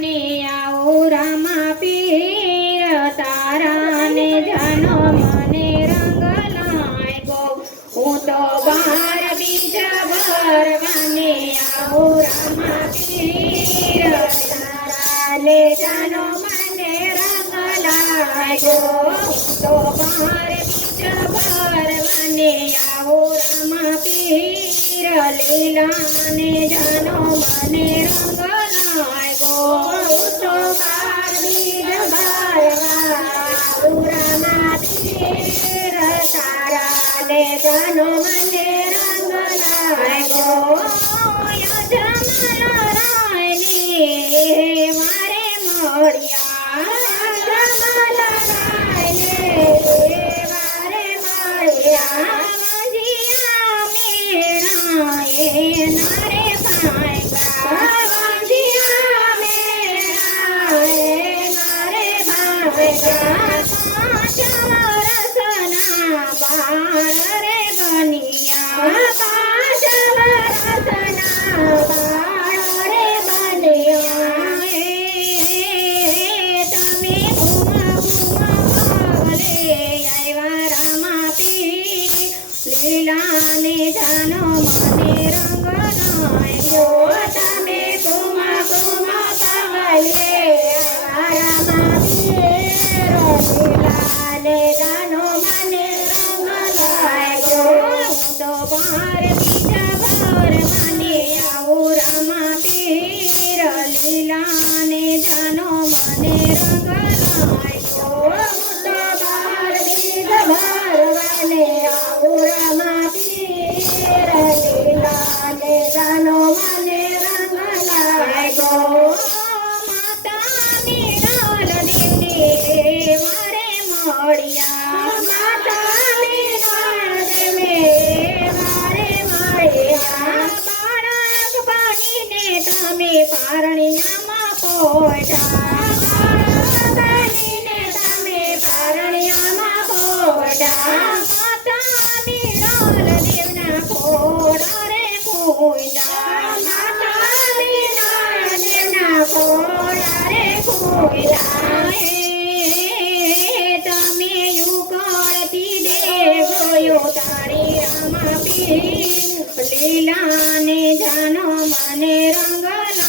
લીલાને આવો રામા પીર તારાને જાનો મને રંગ લાગ્યો હું તો બાર બીજા ભરવાને આવો રામા પીર તારાને જાનો મને રંગ લાગ્યો હું તો બાર બીજા ભરવાને આવો રામા પીર લીલાને જાનો મને રંગ લાગ્યો હું તો બાર બીજા ભરવા આવો રામા પીર તારાને જાનો મને રંગ લાગ્યો જમલ રાયને મારે મળ્યા જમલ રાયને મારે મળ્યા વાંજિયા મેળાએ નારે ભાગ્યા વાંજિયા મેળાએ નારે ભાગ્યા પાંચ વરસના બાળ રે બનિયા પાંચ વરસના બાળ રે બન્યા તમે ભૂલે આવ્યા રામા પીર લીલાને જાનો મને રંગ લાગ્યો તમે કુમા પગલે રામા પીર લીલાને જાનો મને રંગ લાગ્યો હું તો બાર બીજા ભરવાને આવો રામા પીર લીલાને જાનો મને રંગ લાગ્યો હું તો બાર બીજા ભરવાને આવો રામા પીર લીલાને જાનો મને રંગ લાગ્યો માતા મીરાલ દેવને મારે મળ્યા માતા મીરાલ દેવને મારે મળ્યા બાળક બનીને તમે પારણિયામાં પોઢા બાળક બનીને તમે પારણિયામાં પોઢા માતા મીરાલ દેવના ખોડા રે ખોઈલા માતા મીરાલ દેવના ખોડા રે ખોઈલા તમે યુગળતી દેવયો તારી રામા પીર લીલાને જાનો મને રંગ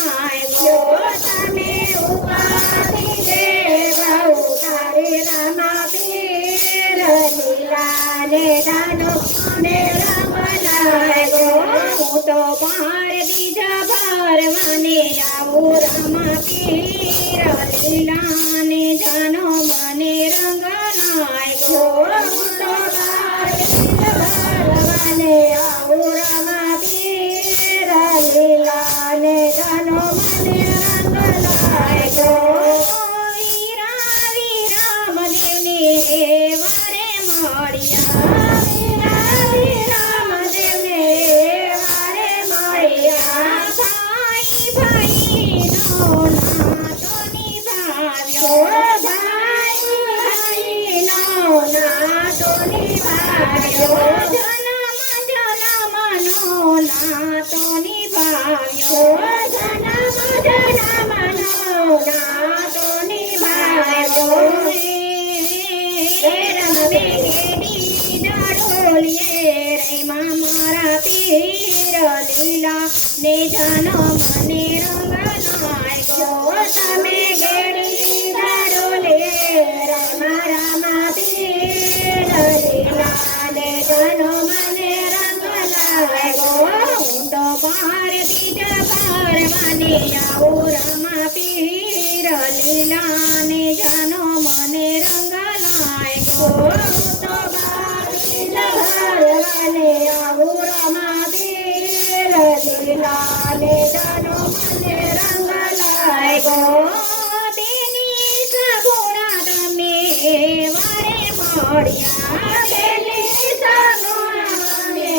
લાગ્યો તમે ઉપાધિ દેવ તારી રામા પીર લીલાને જાનો મને રંગ લાગ્યો હું તો બાર બીજા ભરવાને આવો રામા પીર લીલાને જાનો મને રંગ લાગ્યો હું તો બાર બીજા ભરવાને આવો રામા પીર લીલાને જાનો મને રંગ લાગ્યો વીરા વીરા મદેવને વારે મળ્યા વીરા વીરા મદેવને વારે મળ્યા ભાઈ ભાઈનો નાતો નિભાવ્યો ભાઈ ભાઈનો નાતો નિભાવ્યો જન્મનો નાતો નિભાવ્યો જન્મનો નાતો નિભાવ્યો રમે ગેડી ડોલીએ રેમાં મારા પીર લીલા ને જાનો મને રંગ લાગ્યો તમે ગેડી ડોલીએ રેમાં રામા પીર લીલા ને જાનો મને રંગ લાગ્યો હું તો બાર બીજા ભરવાને આવો રામા પીર લીલાને જાનો મને રંગ લાગ્યો હું તો બાર બીજા ભરવાને આવો રામા પીર લીલાને જાનો મને રંગ લાગ્યો તેની સગુણા તમે વારે મળ્યા તેની સગુણા તમે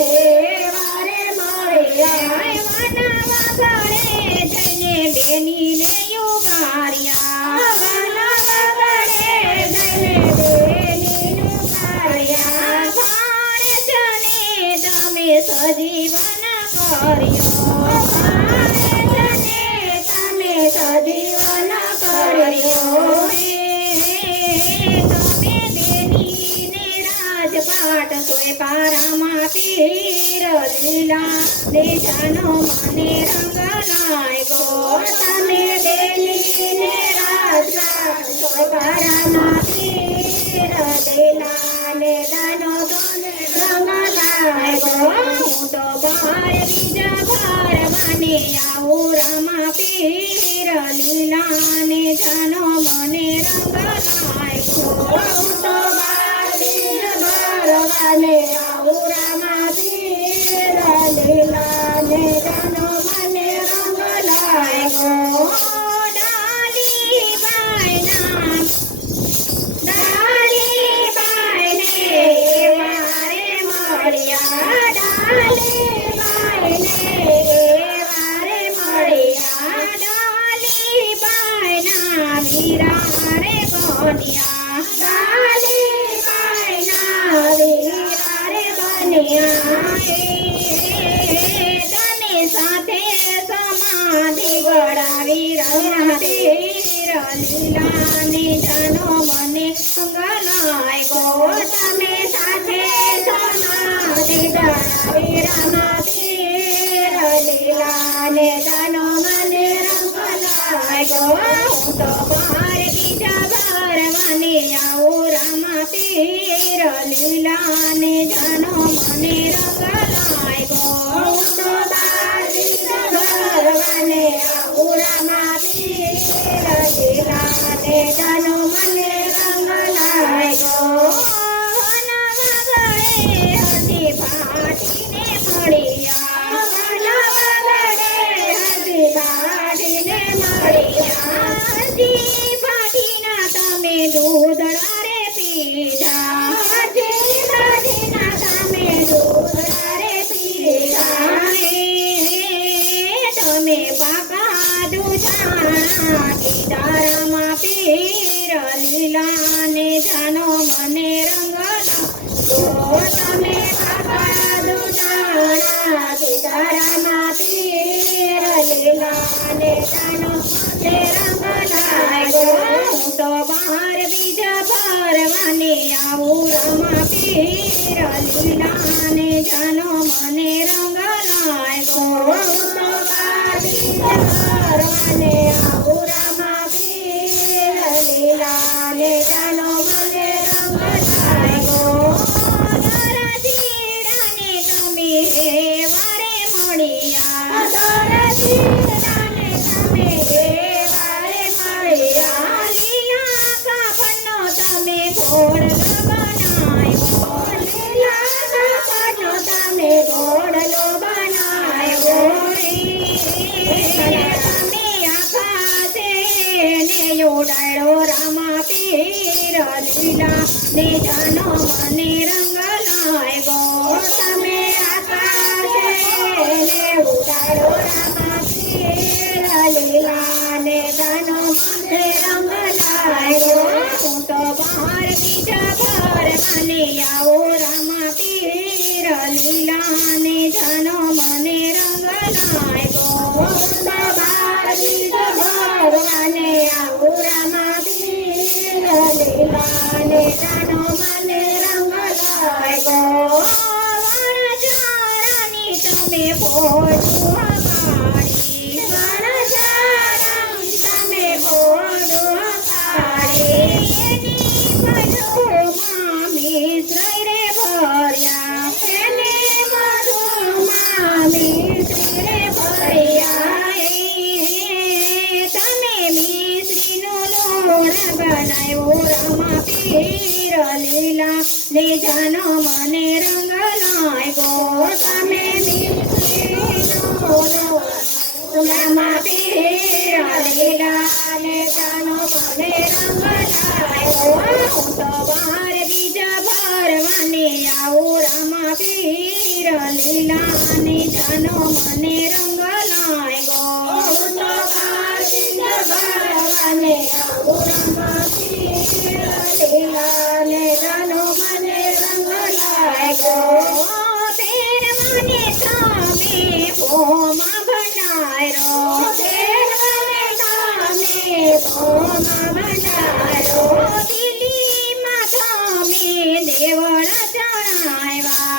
વારે મળ્યા વનવા ગળે જઈને બેનીને યુગાર્યા વનવા ગળે જઈને બેનીનું ગાર્યા ભાણે જને તમે સજીવન કર્યો ભાણે જને તમે સજીવન કારામાં પીર લીલા ને જાનો મને રંગ લાગ્યો તમે દેલી ને રાજા કારામાં પીર લીલા ને જાનો મને રંગ લાગ્યો હું તો બહાર બીજા ભરવાને આવું રામા પીર લીલા ને જાનો મને રંગ લાગ્યો હું તો બહાર બીજા ભરવાને આવું રામા પીર લીલા ને જાનો મને રંગ લાગ્યો ડાલી બાઈના ડાલી બાઈને વારે મળ્યા ડાલી બાઈને વારે મળ્યા ડાલી બાઈના વીરા રે બન્યા ડાલી બાઈના વીરા રે બન્યા તને સાથે સમાધિ ગળાવી રહ્યા પીર લીલા ને જાનો મને અંગલાય ગો તમે સાથે સમાધિ ગળાવી રહ્યા પીર લીલા ને જાનો મને રંગલાય ગો હું તો બહાર બીજા ભરવાને આવું રામા પીર લીલા ને જાનો મને રંગલાય ગો હું તો બહાર બીજા ભરવાને આવું રામા પીર લીલા ને જાનો મને રંગલાય ગો નવા ગળે હજી ફાટીને મળ્યા નવા ગળે હજી ફાટીને મળ્યા હજી ફાટીના તમે દૂધડા રે પીધા હજી ફાટીના તમે દૂધડા રે પીધા તમે પાકા દૂધાણા કીધા રામા પીર લીલા ને જાનો મને રંગ લાગ્યો તમે પાકા દૂધાણા કીધા રામા પીર લીલા ને જાનો મને રંગ લાગ્યો હું તો બહાર બીજા ભરવાને આવું રામા પીર લીલા ને જાનો મને રંગ લાગ્યો હું તો બહાર બીજા ભરવાને આવું રામા પીર લીલા ને જાનો મને રંગ લાગ્યો તારા જીડાને તમે વારે મળ્યા તારા જીડાને તમે વારે મળ્યા લીલા કાપડનો તમે ઘોડલો બનાવ્યો લીલા કાપડનો તમે ઘોડલો બનાવ્યો તમે આકાશે ને ઉડાડ્યો રામા પીર લીલા ને જાનો મને રંગ લાગ્યો તમે આકાશે ને ઉડાડ્યો રામા પીર લીલા ને જાનો મને રંગ લાગ્યો હું તો બહાર બીજા ભરવાને આવો રામા પીર લીલા ને જાનો મને રંગ લાગ્યો હું તો બહાર બીજા ભરવાને આવો રામા પીર લીલા ને જાનો મને રંગ લાગ્યો વણઝારાની તમે ફોટું પાડી વણઝારાની તમે ફોટું પાડી એની મધુમાં મિશ્ર રે ભર્યા એને મધુમાં મિશ્ર રે ભર્યા તમે મિશ્રીનો લોણ બનાવ્યો રામા પીર લીલા ને જાનો મને રંગ લાગ્યો તમે મિશ્રીનો લોણ રામા પીર લીલા ને જાનો મને રંગ લાગ્યો હું તો બહાર બીજા ભરવાને આવું રામા પીર લીલા ને જાનો મને રંગ લાગ્યો હું તો બહાર બીજા ભરવાને આવું રામા પીર લીલા ને જાનો મને રંગ લાગ્યો તેર મને તમે ભોમાં ભંડારો તેર મને તમે ભોમાં ભંડારો દિલ્હીમાં તમે દેવળ ચણાવ્યા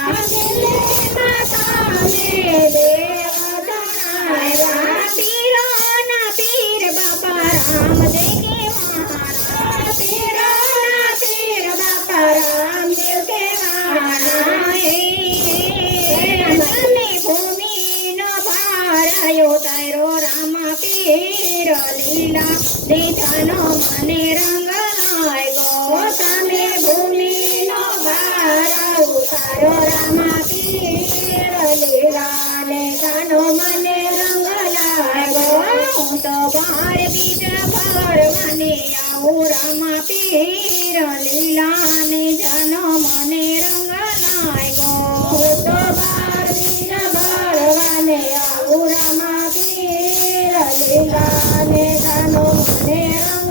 ને જાનો મને રંગ લાગ્યો તમે ભૂમિનો ભાર ઉતારો રામા પીર લીલા ને જાનો મને રંગ લાગ્યો હું તો બાર બીજ ભરવાને આવું રામા પીર લીલા ને જાનો મને રંગ લાગ્યો હું તો બાર બીજ ભરવાને આવું રામા પીર લીલા ને જાનો મને રંગ